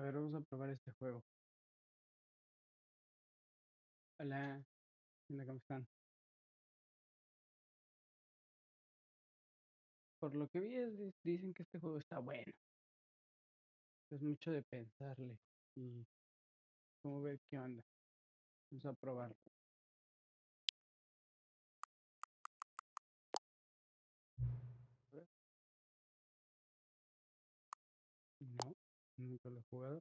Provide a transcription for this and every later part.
A ver, vamos a probar este juego. Hola, hola, ¿cómo están? Por lo que vi, dicen que este juego está bueno. Es mucho de pensarle y cómo ver qué onda. Vamos a probarlo. A ver. No, nunca lo he jugado.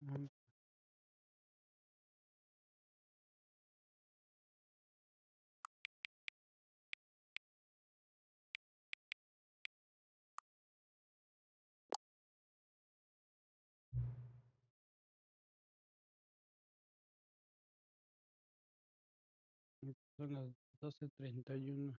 Mm, Son las 12:31.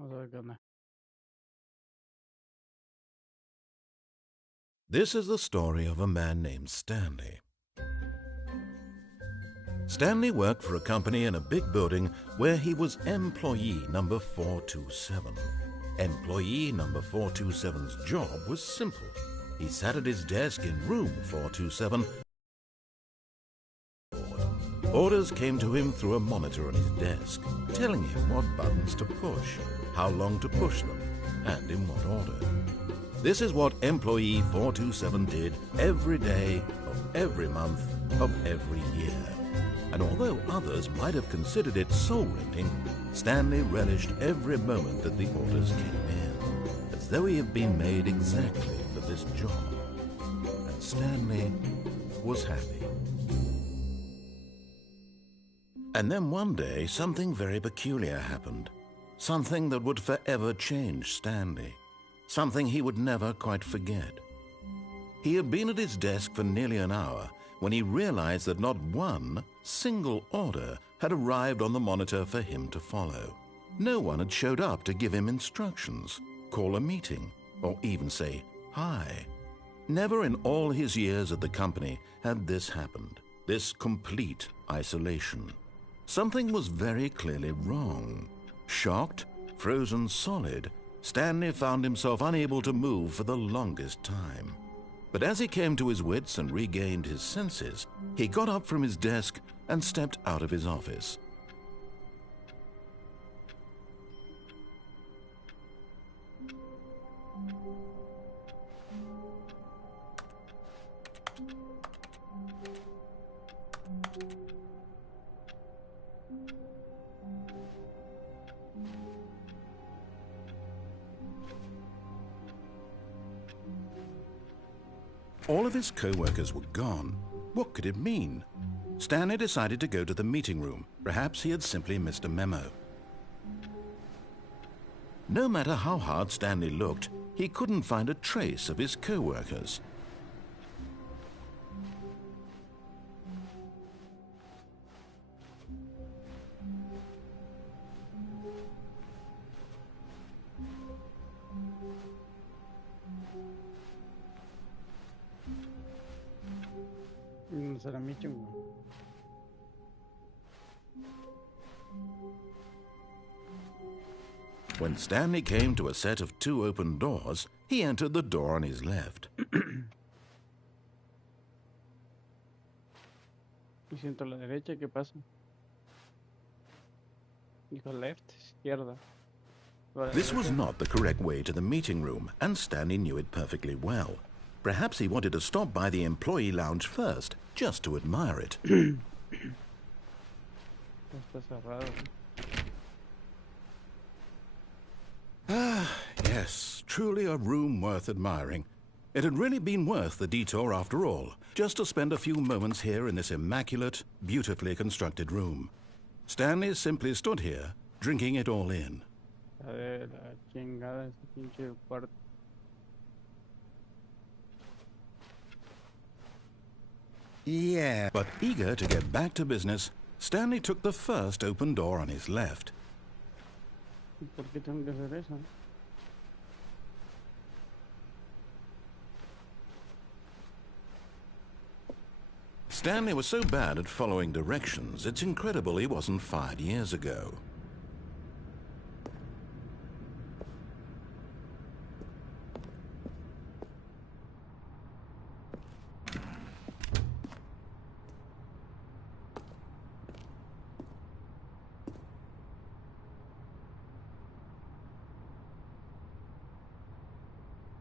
Vamos a ver qué onda. This is the story of a man named Stanley. Stanley worked for a company in a big building where he was employee number 427. Employee number 427's job was simple. He sat at his desk in room 427. Orders came to him through a monitor on his desk, telling him what buttons to push, how long to push them, and in what order. This is what employee 427 did every day of every month of every year. And although others might have considered it soul-rending, Stanley relished every moment that the orders came in, as though he had been made exactly for this job. And Stanley was happy. And then one day, something very peculiar happened. Something that would forever change Stanley. Something he would never quite forget. He had been at his desk for nearly an hour when he realized that not one single order had arrived on the monitor for him to follow. No one had showed up to give him instructions, call a meeting, or even say hi. Never in all his years at the company had this happened, this complete isolation. Something was very clearly wrong. Shocked, frozen solid, Stanley found himself unable to move for the longest time. But as he came to his wits and regained his senses, he got up from his desk and stepped out of his office. All of his co-workers were gone. What could it mean? Stanley decided to go to the meeting room. Perhaps he had simply missed a memo. No matter how hard Stanley looked, he couldn't find a trace of his co-workers. No será mi chungo. When Stanley came to a set of 2 open doors, he entered the door on his left. Y siento a la derecha, ¿qué pasa? Dijo left, izquierda. This was not the correct way to the meeting room, and Stanley knew it perfectly well. Perhaps he wanted to stop by the employee lounge first, just to admire it. Está cerrado. Ah, yes, truly a room worth admiring. It had really been worth the detour after all, just to spend a few moments here in this immaculate, beautifully constructed room. Stanley simply stood here, drinking it all in. A ver, la chingada ese pinche cuarto. Yeah. But eager to get back to business, Stanley took the first open door on his left. ¿Por qué tengo que hacer eso? Stanley was so bad at following directions, it's incredible he wasn't fired years ago.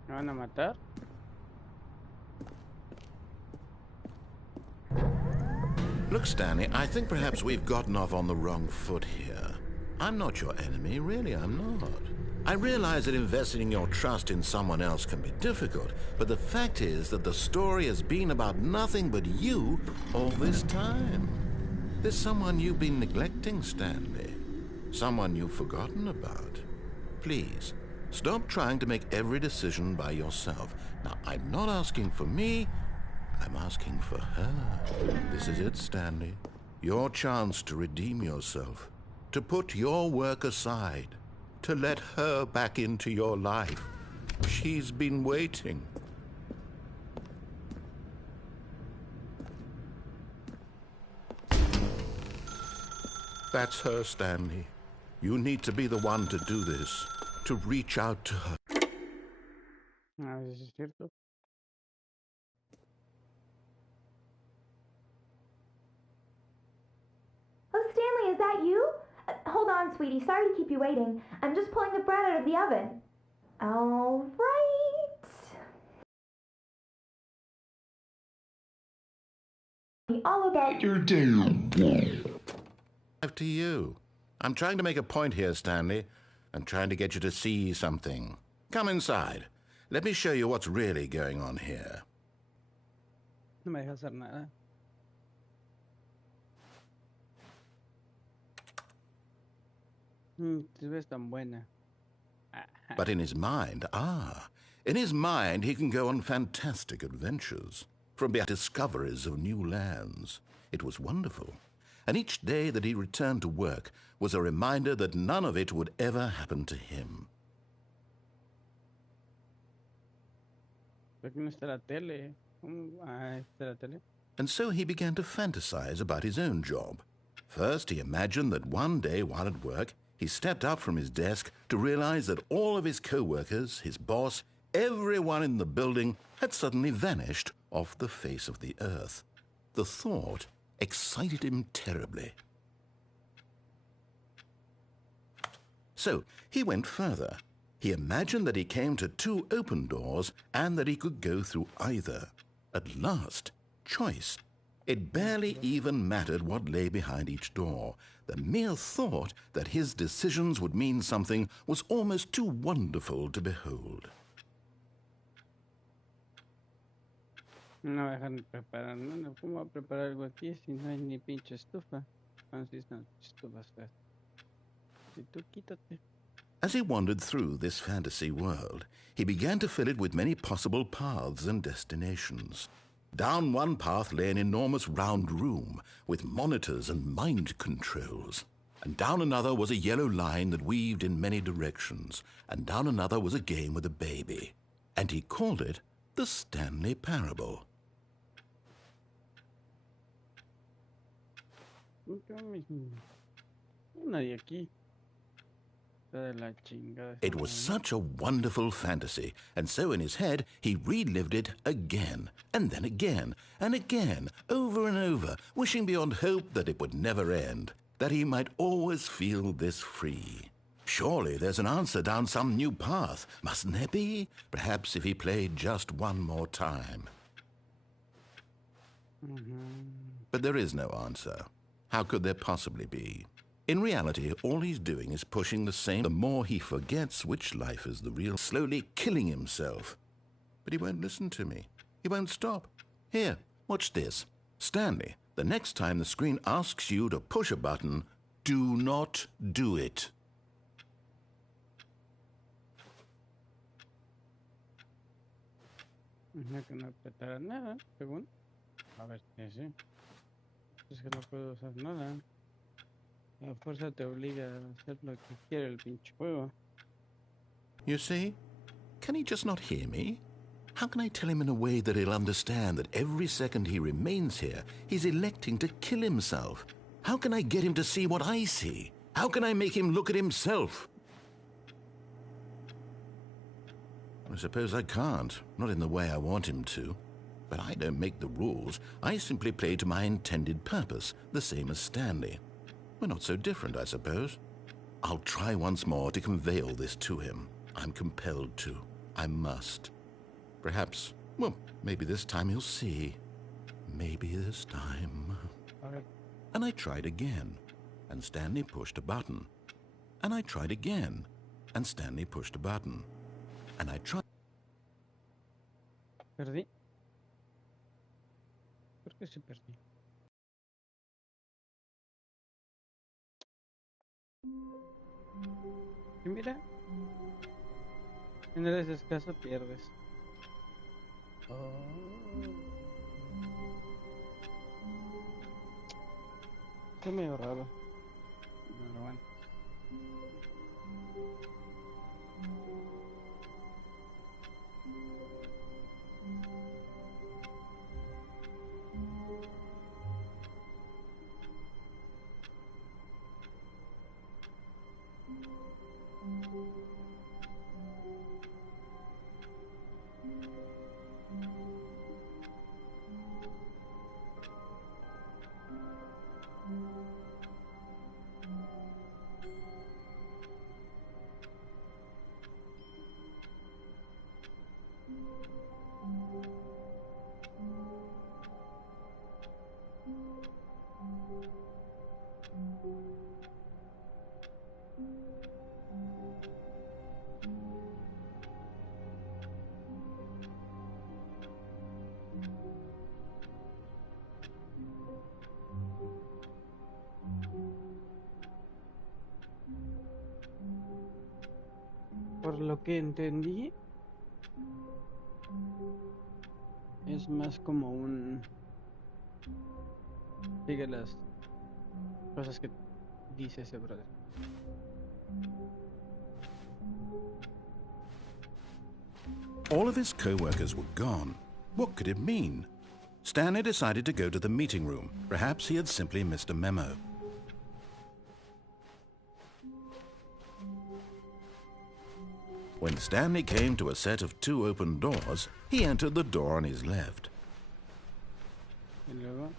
¿Me van a matar? Look, Stanley, I think perhaps we've gotten off on the wrong foot here. I'm not your enemy, really, I'm not. I realize that investing your trust in someone else can be difficult, but the fact is that the story has been about nothing but you all this time. There's someone you've been neglecting, Stanley. Someone you've forgotten about. Please, stop trying to make every decision by yourself. Now, I'm not asking for me, I'm asking for her. This is it, Stanley. Your chance to redeem yourself, to put your work aside, to let her back into your life. She's been waiting. That's her, Stanley. You need to be the one to do this, to reach out to her. A ver si es cierto. Oh, Stanley, is that you? Hold on, sweetie. Sorry to keep you waiting. I'm just pulling the bread out of the oven. All right. All about your day. Up to you. I'm trying to make a point here, Stanley. I'm trying to get you to see something. Come inside. Let me show you what's really going on here. No me deja hacer nada. Te ves tan buena. But in his mind, he can go on fantastic adventures, from discoveries of new lands. It was wonderful. And each day that he returned to work was a reminder that none of it would ever happen to him. ¿Por qué no está la tele? ¿Está la tele? And so he began to fantasize about his own job. First, he imagined that one day while at work, he stepped up from his desk to realize that all of his co-workers, his boss, everyone in the building had suddenly vanished off the face of the earth. The thought excited him terribly. So he went further. He imagined that he came to two open doors and that he could go through either. At last, choice. It barely even mattered what lay behind each door. The mere thought that his decisions would mean something was almost too wonderful to behold. No dejan preparar nada. ¿Cómo va a preparar algo aquí si no hay ni pinche estufa? Así están estufas. Y tú quítate. As he wandered through this fantasy world, he began to fill it with many possible paths and destinations. Down one path lay an enormous round room with monitors and mind controls. And down another was a yellow line that weaved in many directions. And down another was a game with a baby. And he called it the Stanley Parable. Nadie aquí. De la chingada. It was such a wonderful fantasy, and so in his head he relived it again, and then again, and again, over and over, wishing beyond hope that it would never end, that he might always feel this free. Surely there's an answer down some new path, mustn't there be? Perhaps if he played just one more time. But there is no answer. How could there possibly be? In reality, all he's doing is pushing the same. The more he forgets which life is the real, slowly killing himself. but he won't listen to me. He won't stop. Here, watch this. Stanley, the next time the screen asks you to push a button, do not do it. No, que no apretara nada, según. A ver, sí. Es que no puedo hacer nada. La fuerza te obliga a hacer lo que quiere el pinche juego. You see? Can he just not hear me? How can I tell him in a way that he'll understand that every second he remains here, he's electing to kill himself? How can I get him to see what I see? How can I make him look at himself? I suppose I can't, not in the way I want him to. But I don't make the rules. I simply play to my intended purpose, the same as Stanley. We're not so different, I suppose. I'll try once more to convey all this to him. I'm compelled to. I must. Perhaps, well, maybe this time he'll see. Maybe this time. Okay. And I tried again, and Stanley pushed a button. And I tried again, and Stanley pushed a button. And I tried. ¿Perdí? ¿Por qué sí perdí? Y mira, si no eres escaso, pierdes. Está medio raro. Pero bueno. Por lo que entendí, es más como un... Sigue las cosas que dice ese brother. All of his co-workers were gone. What could it mean? Stanley decided to go to the meeting room. Perhaps he had simply missed a memo. When Stanley came to a set of 2 open doors, he entered the door on his left. Y luego...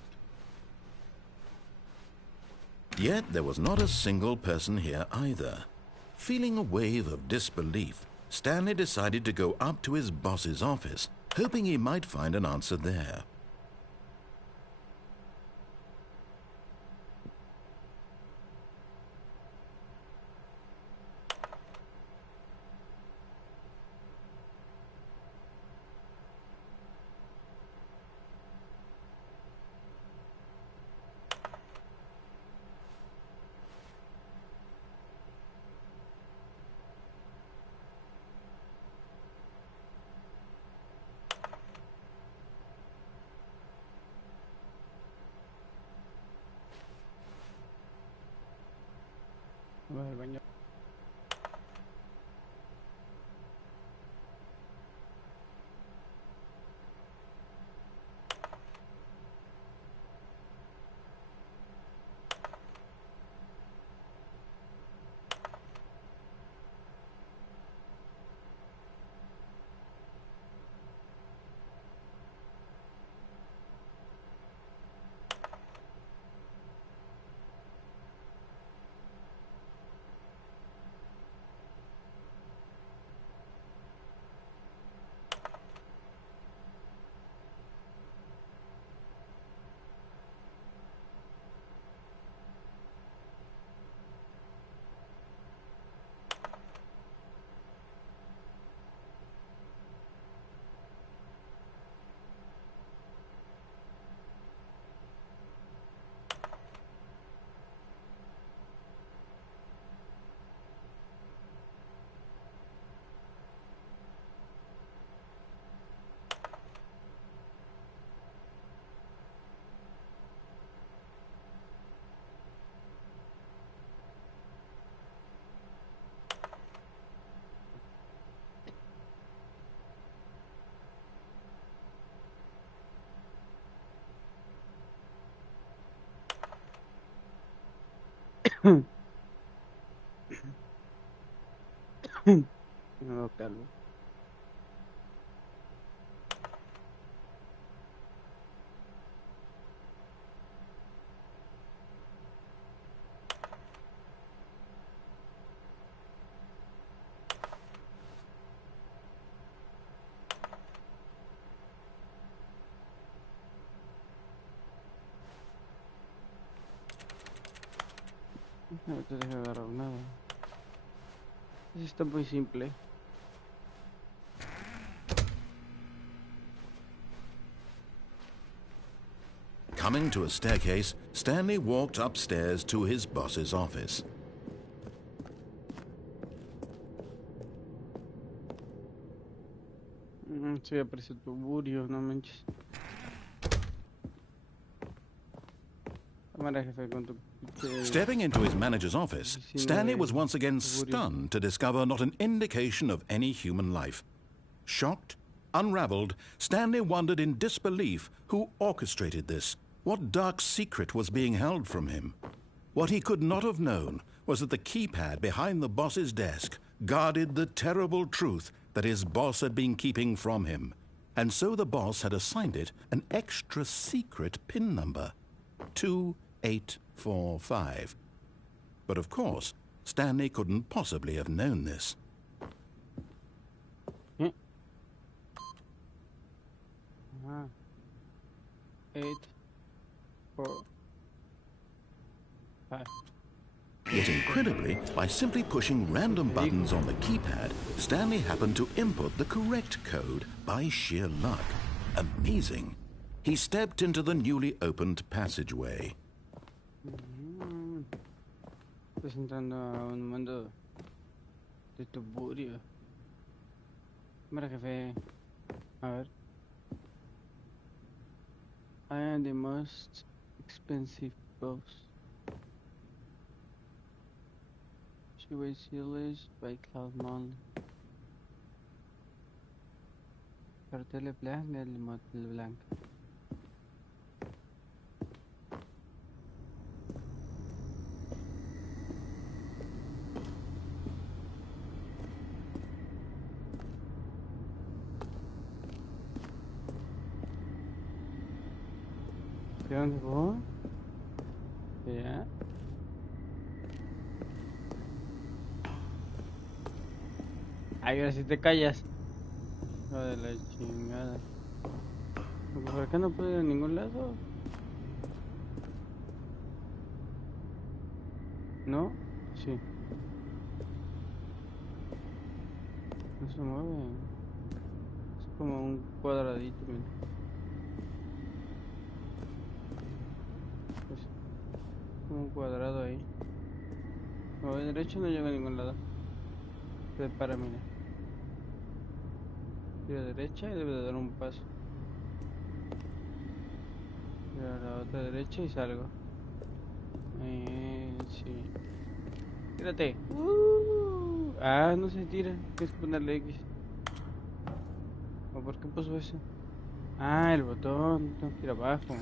Yet there was not a single person here either. Feeling a wave of disbelief, Stanley decided to go up to his boss's office, hoping he might find an answer there. Voy al baño. No, calvo. No te deja agarrar nada. Eso está muy simple. Coming to a staircase, Stanley walked upstairs to his boss's office. Sí, apareció tu burio, no manches. Cámara, jefe, con tu pinche Stepping into his manager's office, oficina Stanley was de once again burio. stunned to discover not an indication of any human life. Shocked, unraveled, Stanley wondered in disbelief who orchestrated this. What dark secret was being held from him? What he could not have known was that the keypad behind the boss's desk guarded the terrible truth that his boss had been keeping from him. And so the boss had assigned it an extra secret PIN number, 2845. But of course, Stanley couldn't possibly have known this. ¿Eh? Ah. 8, 4, 5. Yet incredibly, by simply pushing random buttons on the keypad, Stanley happened to input the correct code by sheer luck. Amazing. He stepped into the newly opened passageway. Estás entrando a un mundo de tu burio. Cámara, jefe. A ver. I am the most expensive boss. She was sealed by Cloud Money. Cartel blanco del motel blanco. ¿De dónde voy? Ya. Ay, ahora sí te callas. Hijo de la chingada. ¿Por acá no puedo ir a ningún lado? ¿No? Sí. No se mueve. Es como un cuadradito, mira. Pues, como un cuadrado ahí. Me voy derecho, no llego a ningún lado. Se para, mira. Tiro derecha y debe de dar un paso. Tiro a la otra derecha y salgo. Sí. Tírate. Ah, no se tira. Tienes que ponerle X. ¿O por qué puso eso? Ah, el botón. Tengo que ir abajo.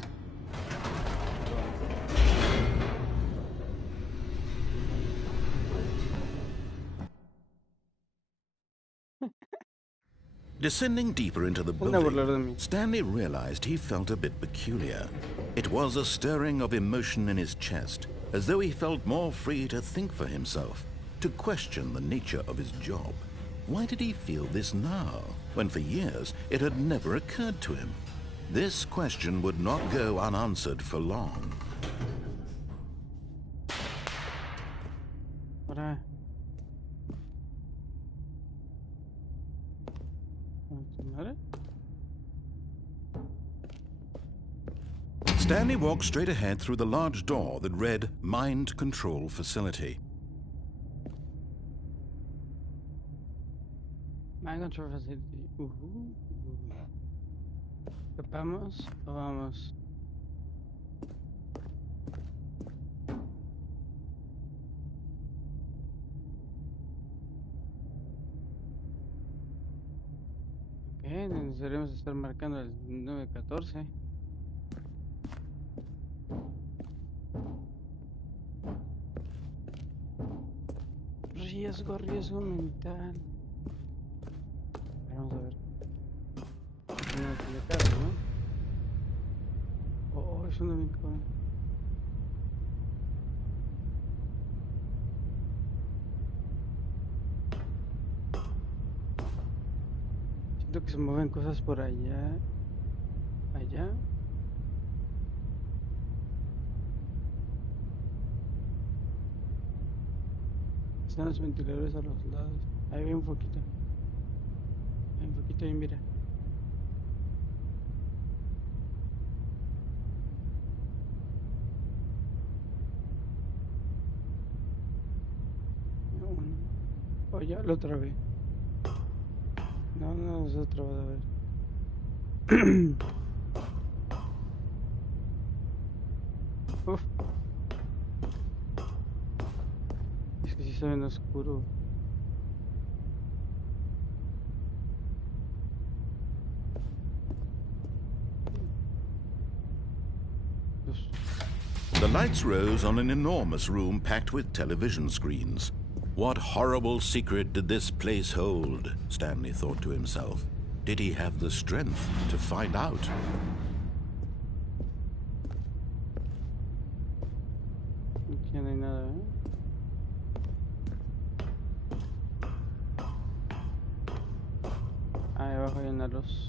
Descending deeper into the Anda a burlar de building, mí. Stanley realized he felt a bit peculiar. It was a stirring of emotion in his chest, as though he felt more free to think for himself, to question the nature of his job. Why did he feel this now, when for years it had never occurred to him? This question would not go unanswered for long. Ahora. ¿Vale? Stanley walked straight ahead through the large door that read Mind Control Facility. Mind control facility. ¿Escapamos o vamos? Ok, necesitaríamos estar marcando el 914. riesgo mental. Vamos a ver. No equivocado, ¿no? Oh, es una bien cabrón. Siento que se mueven cosas por allá. Allá. Están los ventiladores a los lados. Ahí hay un foquito. Hay un foquito ahí, mira. Uno. Oh, ya lo otra vez. No, no, es otra vez, a ver. Uf, es que sí se ven oscuro. Pues, The lights rose on an enormous room packed with television screens. What horrible secret did this place hold? Stanley thought to himself. Did he have the strength to find out? aquí no hay nada, ¿eh? Ahí abajo hay una luz.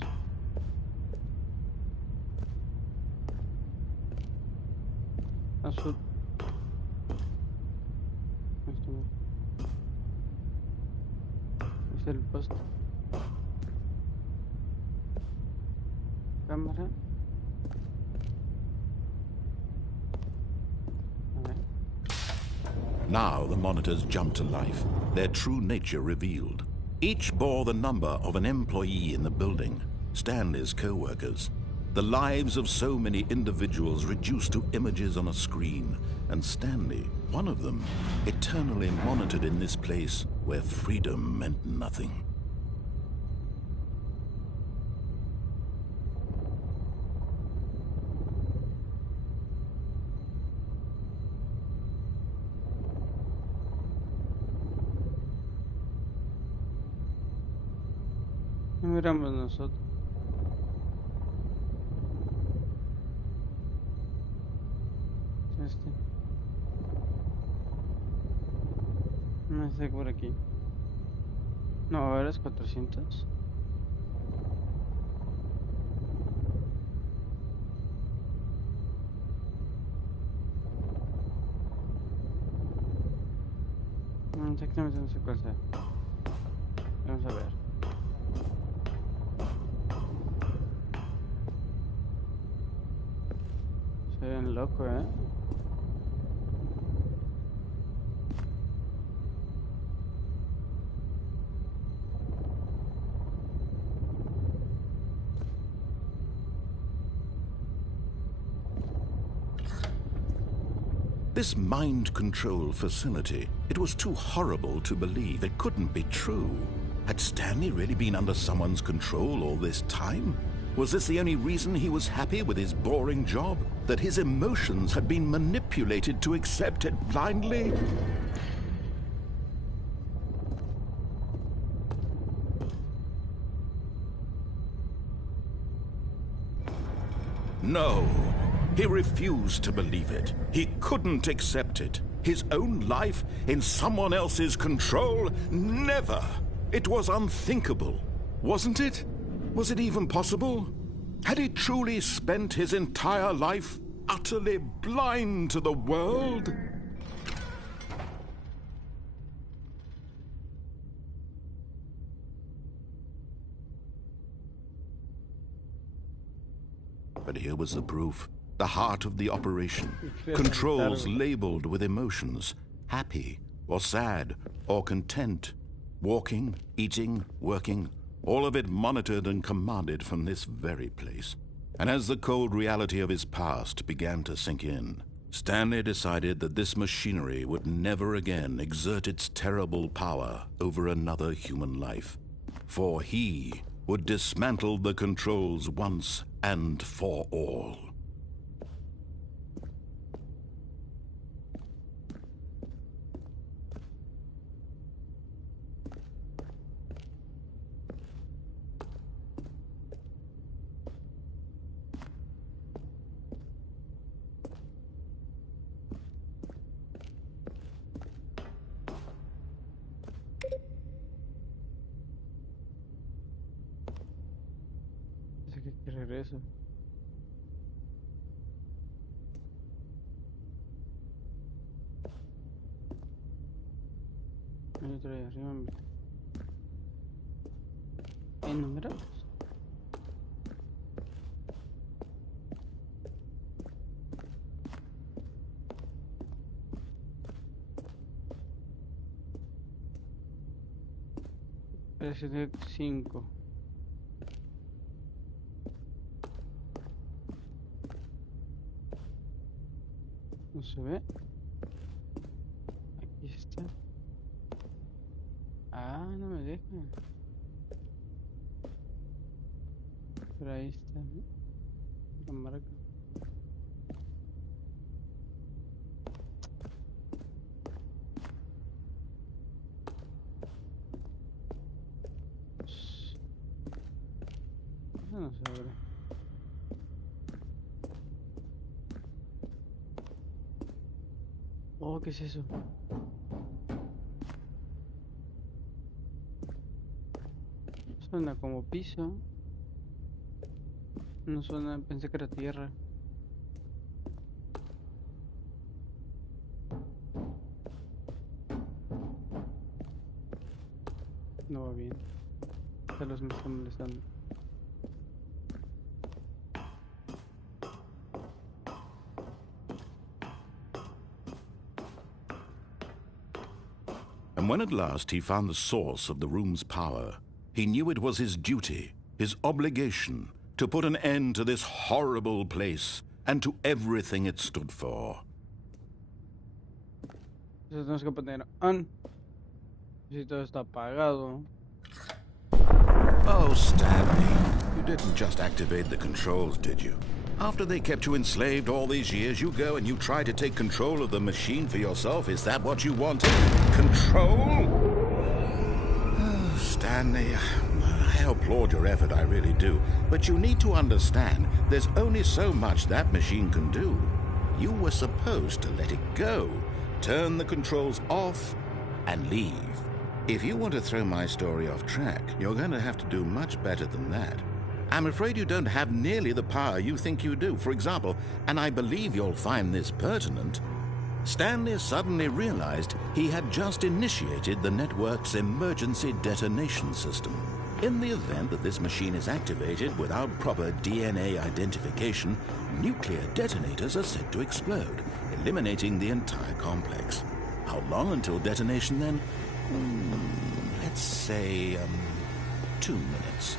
Azul. Esto no. Es el poste. Cámara. A ver. Now the monitors jumped to life, their true nature revealed. Each bore the number of an employee in the building, Stanley's co-workers. The lives of so many individuals reduced to images on a screen, and Stanley, one of them, eternally monitored in this place where freedom meant nothing. ¿Qué miramos nosotros? Este. No sé por aquí. No, ahora es 400. Exactamente no sé cuál sea. Vamos a ver. Se ven loco, ¿eh? This mind control facility, it was too horrible to believe. It couldn't be true. Had Stanley really been under someone's control all this time? Was this the only reason he was happy with his boring job? That his emotions had been manipulated to accept it blindly? No. He refused to believe it. He couldn't accept it. His own life in someone else's control? Never! It was unthinkable. Wasn't it? Was it even possible? Had he truly spent his entire life utterly blind to the world? But here was the proof. The heart of the operation. Controls labeled with emotions. Happy, or sad, or content. Walking, eating, working. All of it monitored and commanded from this very place. And as the cold reality of his past began to sink in, Stanley decided that this machinery would never again exert its terrible power over another human life. For he would dismantle the controls once and for all. que regreso. Hay otro de arriba. ¿Hay números? Parece de 5. No se ve. Aquí está. Ah, no me deja. Pero ahí está, ¿no? La marca. Eso no se abre. Oh, ¿qué es eso? Suena como piso. No suena, pensé que era tierra. No va bien. Celos me están molestando. And when at last he found the source of the room's power, he knew it was his duty, his obligation, to put an end to this horrible place and to everything it stood for. Entonces tenemos que poner on. Si todo está apagado. Oh, Stanley, you didn't just activate the controls, did you? After they kept you enslaved all these years, you go and you try to take control of the machine for yourself? Is that what you wanted? Control? Oh, Stanley, I applaud your effort, I really do. But you need to understand, there's only so much that machine can do. You were supposed to let it go, turn the controls off, and leave. If you want to throw my story off track, you're going to have to do much better than that. I'm afraid you don't have nearly the power you think you do. For example, and I believe you'll find this pertinent, Stanley suddenly realized he had just initiated the network's emergency detonation system. In the event that this machine is activated without proper DNA identification, nuclear detonators are said to explode, eliminating the entire complex. How long until detonation then? Let's say, 2 minutes.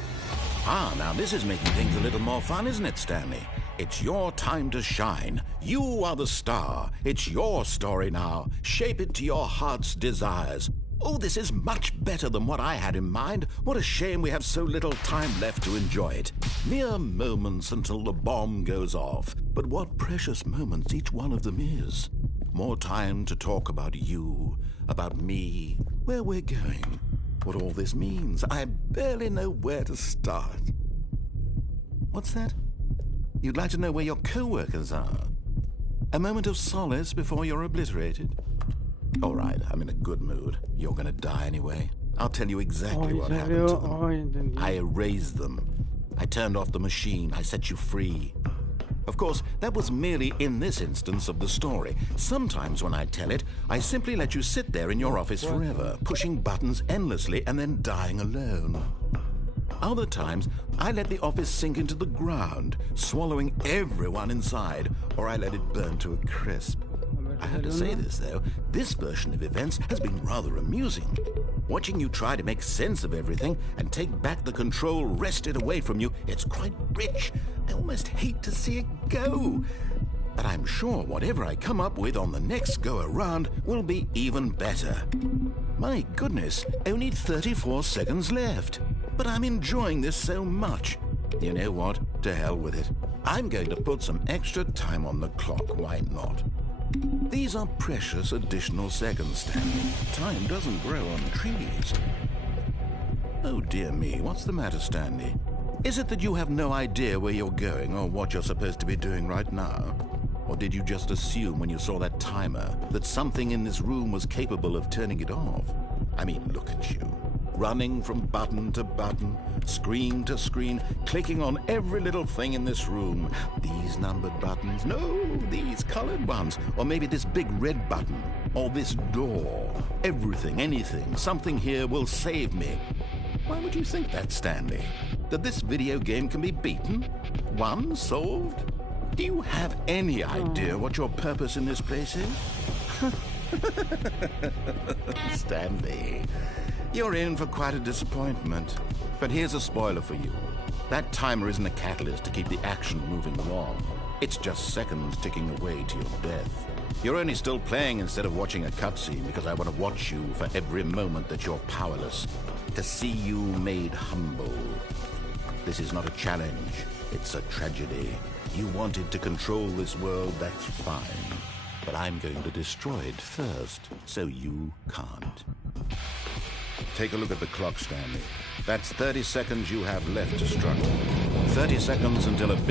Ah, now this is making things a little more fun, isn't it, Stanley? It's your time to shine. You are the star. It's your story now. Shape it to your heart's desires. Oh, this is much better than what I had in mind. What a shame we have so little time left to enjoy it. Mere moments until the bomb goes off. But what precious moments each one of them is. More time to talk about you, about me, where we're going, what all this means. I barely know where to start. What's that? You'd like to know where your co-workers are? A moment of solace before you're obliterated? All right, I'm in a good mood. You're gonna die anyway. I'll tell you exactly what happened to them. I erased them. I turned off the machine. I set you free. Of course, that was merely in this instance of the story. Sometimes when I tell it, I simply let you sit there in your office forever, pushing buttons endlessly and then dying alone. Other times, I let the office sink into the ground, swallowing everyone inside, or I let it burn to a crisp. I have to say this, though, this version of events has been rather amusing. Watching you try to make sense of everything and take back the control wrested away from you, it's quite rich. I almost hate to see it go. But I'm sure whatever I come up with on the next go-around will be even better. My goodness, only 34 seconds left. But I'm enjoying this so much. You know what? To hell with it. I'm going to put some extra time on the clock, why not? These are precious additional seconds, Stanley. Time doesn't grow on trees. Oh dear me, what's the matter, Stanley? Is it that you have no idea where you're going or what you're supposed to be doing right now? Or did you just assume when you saw that timer that something in this room was capable of turning it off? I mean, look at you. running from button to button, screen to screen, clicking on every little thing in this room. These numbered buttons, no, these colored ones, or maybe this big red button, or this door. Everything, anything, something here will save me. Why would you think that, Stanley? That this video game can be beaten? Won? Solved? Do you have any idea what your purpose in this place is? Stanley, you're in for quite a disappointment. But here's a spoiler for you. That timer isn't a catalyst to keep the action moving along. It's just seconds ticking away to your death. You're only still playing instead of watching a cutscene because I want to watch you for every moment that you're powerless, to see you made humble. This is not a challenge. It's a tragedy. You wanted to control this world, that's fine. But I'm going to destroy it first, so you can't. Take a look at the clock, Stanley. That's 30 seconds you have left to struggle. 30 seconds until a big